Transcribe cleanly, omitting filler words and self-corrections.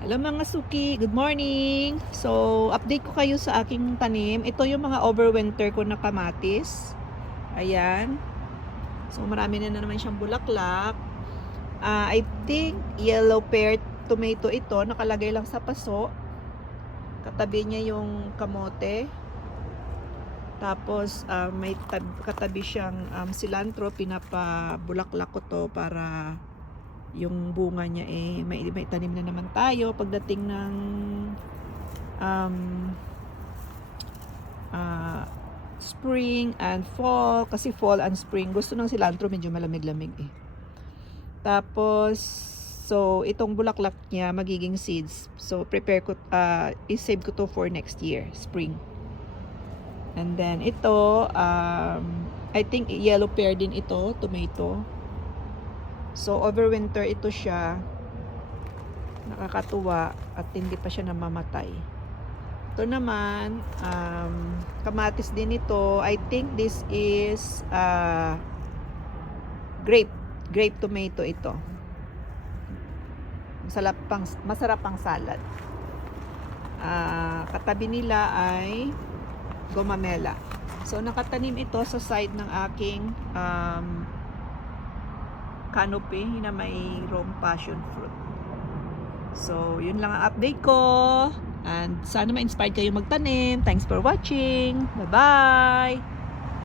Hello mga suki, good morning! So, update ko kayo sa aking tanim. Ito yung mga overwinter ko na kamatis. Ayan. So, marami na naman siyang bulaklak. I think yellow pear tomato ito. Nakalagay lang sa paso. Katabi niya yung kamote. Tapos, may katabi siyang cilantro. Pinapabulaklak ko to para yung bunga niya may tanim na naman tayo pagdating ng spring and fall, kasi fall and spring gusto ng cilantro medyo malamig-lamig Tapos so itong bulaklak niya magiging seeds, so prepare ko, i-save ko to for next year spring. And then ito I think yellow pear din ito, tomato. So overwinter ito siya, nakakatuwa at hindi pa siya namamatay. Ito naman kamatis din ito. I think this is grape tomato ito. Masarap pang salad. Katabi nila ay gomamela. So nakatanim ito sa side ng aking canopy na mayroong passion fruit. So, yun lang ang update ko. And sana ma-inspired kayo magtanim. Thanks for watching. Bye-bye!